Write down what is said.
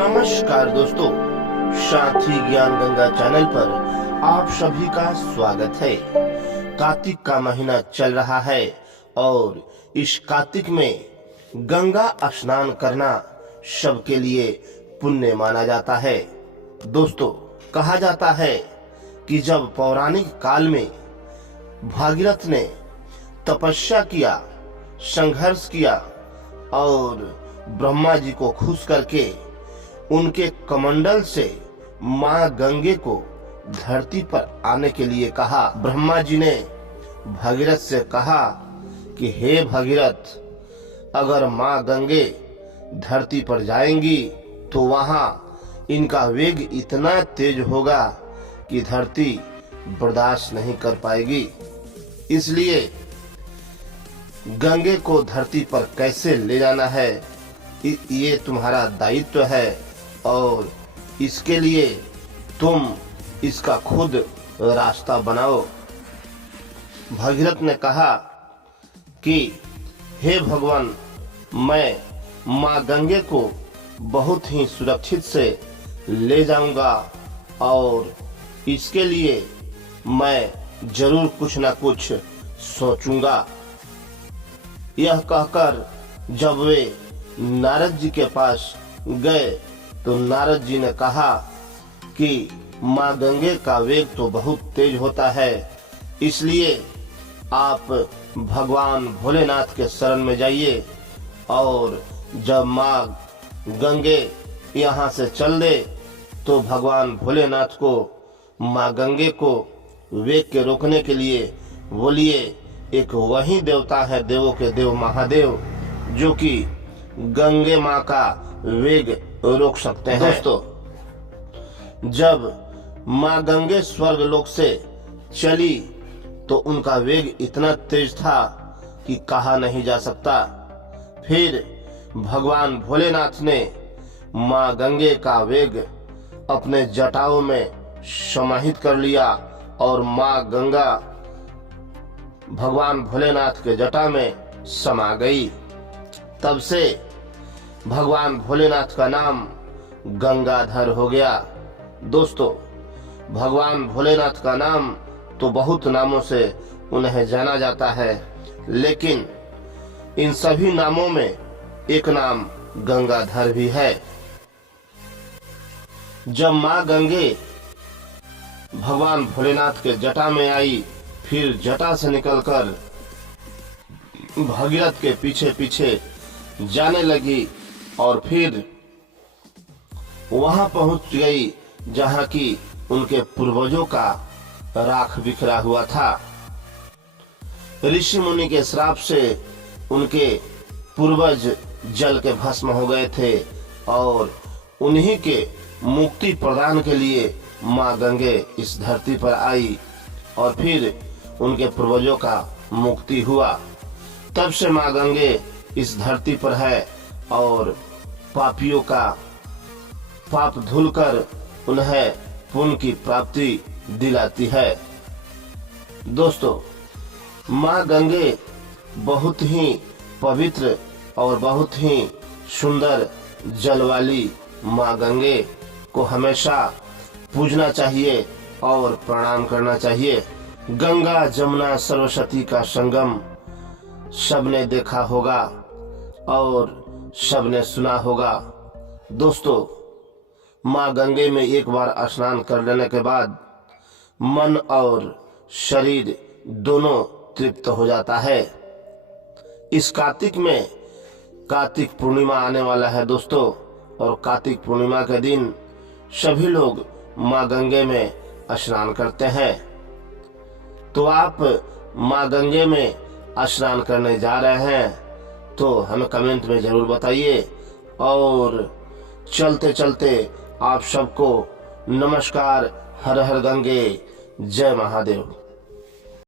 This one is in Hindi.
नमस्कार दोस्तों, साथी ज्ञान गंगा चैनल पर आप सभी का स्वागत है। कार्तिक का महीना चल रहा है और इस कार्तिक में गंगा स्नान करना सबके लिए पुण्य माना जाता है। दोस्तों, कहा जाता है कि जब पौराणिक काल में भागीरथ ने तपस्या किया, संघर्ष किया और ब्रह्मा जी को खुश करके उनके कमंडल से मां गंगे को धरती पर आने के लिए कहा। ब्रह्मा जी ने भागीरथ से कहा कि हे भागीरथ, अगर मां गंगे धरती पर जाएंगी तो वहां इनका वेग इतना तेज होगा कि धरती बर्दाश्त नहीं कर पाएगी। इसलिए गंगे को धरती पर कैसे ले जाना है, ये तुम्हारा दायित्व है और इसके लिए तुम इसका खुद रास्ता बनाओ। भागीरथ ने कहा कि हे भगवान, मैं मां गंगे को बहुत ही सुरक्षित से ले जाऊंगा और इसके लिए मैं जरूर कुछ ना कुछ सोचूंगा। यह कहकर जब वे नारद जी के पास गए तो नारद जी ने कहा कि मां गंगे का वेग तो बहुत तेज होता है, इसलिए आप भगवान भोलेनाथ के शरण में जाइए और जब मां गंगे यहाँ से चल दे तो भगवान भोलेनाथ को मां गंगे को वेग के रोकने के लिए बोलिए। एक वही देवता है, देवों के देव महादेव, जो कि गंगे माँ का वेग रोक सकते हैं। दोस्तों, जब माँ गंगे स्वर्ग लोक से चली तो उनका वेग इतना तेज था कि कहा नहीं जा सकता। फिर भगवान भोलेनाथ ने माँ गंगे का वेग अपने जटाओं में समाहित कर लिया और माँ गंगा भगवान भोलेनाथ के जटा में समा गई। तब से भगवान भोलेनाथ का नाम गंगाधर हो गया। दोस्तों, भगवान भोलेनाथ का नाम तो बहुत नामों से उन्हें जाना जाता है, लेकिन इन सभी नामों में एक नाम गंगाधर भी है। जब मां गंगे भगवान भोलेनाथ के जटा में आई, फिर जटा से निकलकर भागीरथ के पीछे पीछे जाने लगी और फिर वहां पहुंच गई जहां की उनके पूर्वजों का राख बिखरा हुआ था। ऋषि मुनि के श्राप से उनके पूर्वज जल के भस्म हो गए थे और उन्हीं के मुक्ति प्रदान के लिए मां गंगे इस धरती पर आई और फिर उनके पूर्वजों का मुक्ति हुआ। तब से मां गंगे इस धरती पर है और पापियों का पाप धुलकर उन्हें पुण्य की प्राप्ति दिलाती है। दोस्तों, मां गंगे बहुत ही पवित्र और बहुत ही सुंदर जल वाली मां गंगे को हमेशा पूजना चाहिए और प्रणाम करना चाहिए। गंगा जमुना सरस्वती का संगम सबने देखा होगा और सबने सुना होगा। दोस्तों, मां गंगे में एक बार स्नान कर लेने के बाद मन और शरीर दोनों तृप्त हो जाता है। इस कार्तिक में कार्तिक पूर्णिमा आने वाला है दोस्तों, और कार्तिक पूर्णिमा के दिन सभी लोग मां गंगे में स्नान करते हैं। तो आप मां गंगे में स्नान करने जा रहे हैं तो हमें कमेंट में जरूर बताइए। और चलते चलते आप सबको नमस्कार। हर हर गंगे, जय महादेव।